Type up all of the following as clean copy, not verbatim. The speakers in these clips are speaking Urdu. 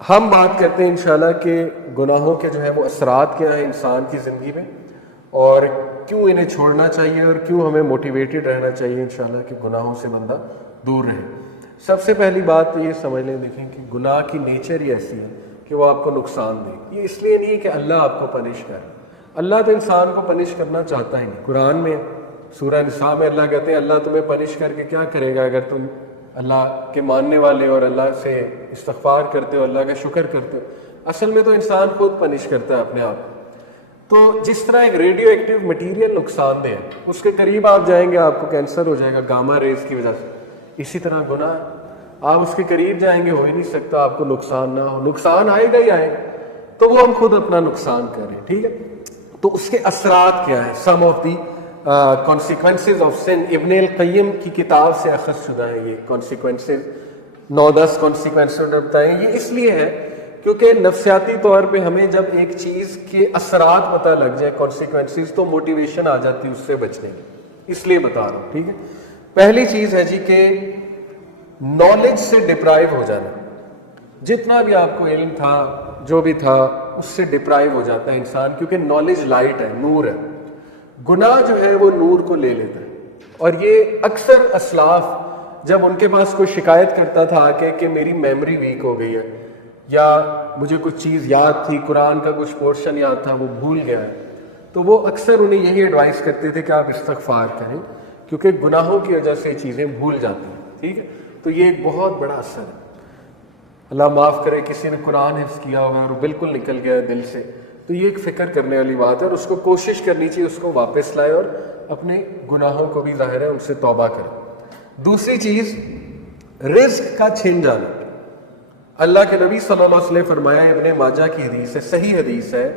ہم بات کرتے ہیں انشاءاللہ کہ گناہوں کے جو ہے وہ اثرات کیا ہیں انسان کی زندگی میں، اور کیوں انہیں چھوڑنا چاہیے، اور کیوں ہمیں موٹیویٹڈ رہنا چاہیے انشاءاللہ کہ گناہوں سے بندہ دور رہے۔ سب سے پہلی بات تو یہ سمجھ لیں، دیکھیں کہ گناہ کی نیچر ہی ایسی ہے کہ وہ آپ کو نقصان دے۔ یہ اس لیے نہیں ہے کہ اللہ آپ کو پنش کرے، اللہ تو انسان کو پنش کرنا چاہتا ہی نہیں۔ قرآن میں سورہ نساء میں اللہ کہتے ہیں اللہ تمہیں پنش کر کے کیا کرے گا اگر تم اللہ کے ماننے والے اور اللہ سے استغفار کرتے ہو، اللہ کا شکر کرتے ہو۔ اصل میں تو انسان خود پنش کرتا ہے اپنے آپ کو۔ تو جس طرح ایک ریڈیو ایکٹیو مٹیریل نقصان دہ ہے، اس کے قریب آپ جائیں گے آپ کو کینسر ہو جائے گا گاما ریز کی وجہ سے، اسی طرح گناہ آپ اس کے قریب جائیں گے ہو ہی نہیں سکتا آپ کو نقصان نہ ہو، نقصان آئے گا ہی آئے گا، تو وہ ہم خود اپنا نقصان کریں، ٹھیک ہے۔ تو اس کے اثرات کیا ہیں، some of the consequences of sin، ابن القیم کی کتاب سے اخذ شدہ ہیں یہ consequences، 9-10 consequences بتائیں۔ یہ اس لیے ہے کیونکہ نفسیاتی طور پہ ہمیں جب ایک چیز کے اثرات پتہ لگ جائے consequences، تو موٹیویشن آ جاتی ہے اس سے بچنے کی، اس لیے بتا رہا ہوں، ٹھیک ہے۔ پہلی چیز ہے جی کہ نالج سے ڈپرائیو ہو جانا، جتنا بھی آپ کو علم تھا جو بھی تھا اس سے ڈپرائیو ہو جاتا ہے انسان، کیونکہ نالج لائٹ ہے، نور ہے، گناہ جو ہے وہ نور کو لے لیتا ہے۔ اور یہ اکثر اسلاف جب ان کے پاس کوئی شکایت کرتا تھا آ کے کہ میری میموری ویک ہو گئی ہے، یا مجھے کچھ چیز یاد تھی، قرآن کا کچھ پورشن یاد تھا وہ بھول گیا ہے، تو وہ اکثر انہیں یہی ایڈوائز کرتے تھے کہ آپ استغفار کریں، کیونکہ گناہوں کی وجہ سے چیزیں بھول جاتی ہیں، ٹھیک ہے۔ تو یہ ایک بہت بڑا اثر ہے۔ اللہ معاف کرے کسی نے قرآن حفظ کیا ہوگا اور وہ بالکل نکل گیا ہے دل سے، تو یہ ایک فکر کرنے والی بات ہے، اور اس کو کوشش کرنی چاہیے اس کو واپس لائے، اور اپنے گناہوں کو بھی ظاہر ہے ان سے توبہ کرے۔ دوسری چیز رزق کا چھن جانا۔ اللہ کے نبی صلی اللہ علیہ وسلم فرمایا، ابن ماجہ کی حدیث ہے، صحیح حدیث ہے،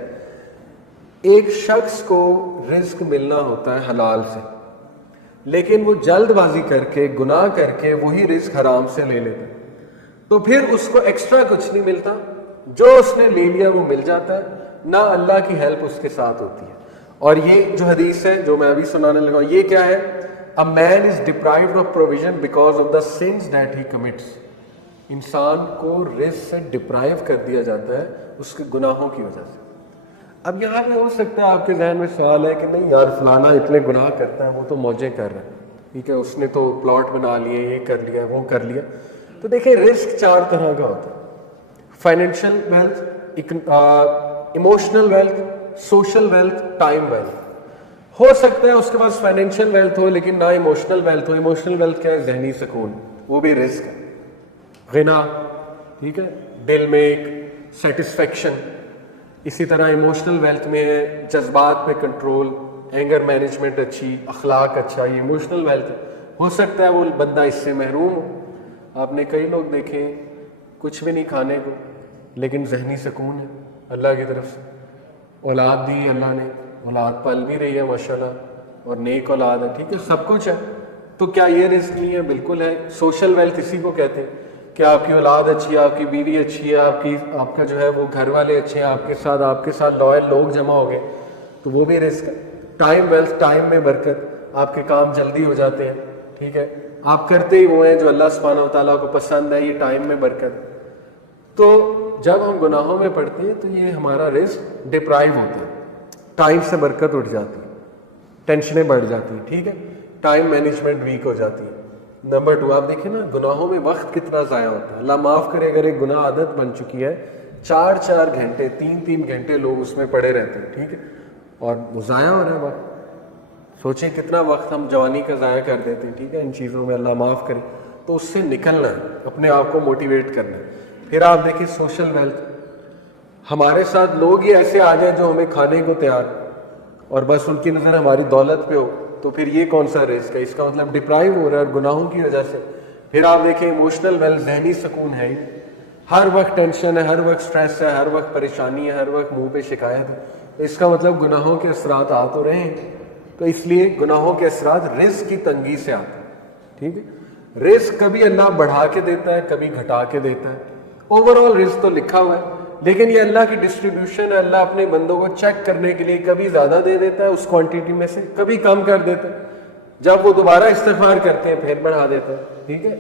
ایک شخص کو رزق ملنا ہوتا ہے حلال سے، لیکن وہ جلد بازی کر کے گناہ کر کے وہی رزق حرام سے لے لیتا ہے، تو پھر اس کو ایکسٹرا کچھ نہیں ملتا، جو اس نے لے لیا وہ مل جاتا ہے، نہ اللہ کی ہیلپ اس کے ساتھ ہوتی ہے۔ اور یہ جو حدیث ہے جو میں ابھی سنانے لگا ہوں، یہ کیا ہے؟ A man is deprived of provision because of the sins that he commits۔ انسان کو رزق سے ڈپرائیو کر دیا جاتا ہے اس کے گناہوں کی وجہ سے۔ اب یہاں پہ ہو سکتا ہے آپ کے ذہن میں سوال ہے کہ نہیں یار فلانا اتنے گناہ کرتا ہے، وہ تو موجیں کر رہا ہے، ٹھیک ہے، اس نے تو پلاٹ بنا لیے، یہ کر لیا وہ کر لیا۔ تو دیکھیں رزق 4 طرح کا ہوتا ہے، financial wealth, emotional wealth, social wealth, time wealth. ہو سکتا ہے اس کے پاس فائنینشیل ویلتھ ہو لیکن نہ ایموشنل ویلتھ ہو۔ ایموشنل ویلتھ کیا ہے؟ ذہنی سکون، وہ بھی رزق ہے، غنا، ٹھیک ہے، دل میں ایک سیٹسفیکشن۔ اسی طرح ایموشنل ویلتھ میں ہے جذبات پہ کنٹرول، اینگر مینجمنٹ اچھی، اخلاق اچھا، یہ ایموشنل ویلتھ ہے۔ ہو سکتا ہے وہ بندہ اس سے محروم ہو۔ آپ نے کئی لوگ دیکھے کچھ بھی نہیں کھانے کو لیکن ذہنی سکون ہے اللہ کی طرف سے، اولاد دی اللہ نے، اولاد پل بھی رہی ہے ماشاءاللہ، اور نیک اولاد ہے، ٹھیک ہے، سب کچھ ہے، تو کیا یہ رزق نہیں ہے؟ بالکل ہے۔ سوشل ویلتھ اسی کو کہتے ہیں کہ آپ کی اولاد اچھی ہے، آپ کی بیوی اچھی ہے، آپ کا جو ہے وہ گھر والے اچھے ہیں، آپ کے ساتھ لائل لوگ جمع ہو گئے، تو وہ بھی رزق ہے۔ ٹائم ویلتھ، ٹائم میں برکت، آپ کے کام جلدی ہو جاتے ہیں، ٹھیک ہے، آپ کرتے ہی وہ ہیں جو اللہ سبحانہ و تعالیٰ کو پسند ہے، یہ ٹائم میں برکت۔ تو جب ہم گناہوں میں پڑتے ہیں تو یہ ہمارا رزق ڈپرائیو ہوتا ہے، ٹائم سے برکت اٹھ جاتی ہے، ٹینشنیں بڑھ جاتی ہیں، ٹھیک ہے، ٹائم مینجمنٹ ویک ہو جاتی ہے۔ نمبر 2 آپ دیکھیں نا گناہوں میں وقت کتنا ضائع ہوتا ہے۔ اللہ معاف کرے اگر ایک گناہ عادت بن چکی ہے، 4 گھنٹے 3 گھنٹے لوگ اس میں پڑے رہتے ہیں، ٹھیک ہے، اور وہ ضائع ہو رہا ہے وقت۔ سوچیں کتنا وقت ہم جوانی کا ضائع کر دیتے ہیں، ٹھیک ہے، ان چیزوں میں، اللہ معاف کرے۔ تو اس سے نکلنا ہے، اپنے آپ کو موٹیویٹ کرنا ہے۔ پھر آپ دیکھیں سوشل ویلتھ، ہمارے ساتھ لوگ ہی ایسے آ جائیں جو ہمیں کھانے کو تیار، اور بس ان کی نظر ہماری دولت پہ ہو، تو پھر یہ کون سا رزق ہے؟ اس کا مطلب ڈپرائیو ہو رہا ہے گناہوں کی وجہ سے۔ پھر آپ دیکھیں ایموشنل ویلتھ، ذہنی سکون ہے، ہر وقت ٹینشن ہے، ہر وقت سٹریس ہے، ہر وقت پریشانی ہے، ہر وقت منہ پہ شکایت ہے، اس کا مطلب گناہوں کے اثرات آ تو رہے ہیں۔ تو اس لیے گناہوں کے اثرات رزق کی تنگی سے آتے ہیں، ٹھیک ہے۔ رزق کبھی اللہ بڑھا کے دیتا ہے، کبھی گھٹا کے دیتا ہے، اوور آل رزق تو لکھا ہوا ہے، لیکن یہ اللہ کی ڈسٹریبیوشن ہے۔ اللہ اپنے بندوں کو چیک کرنے کے لیے کبھی زیادہ دے دیتا ہے اس کوانٹٹی میں سے، کبھی کم کر دیتا ہے، جب وہ دوبارہ استغفار کرتے ہیں پھر بڑھا دیتا ہے، ٹھیک ہے۔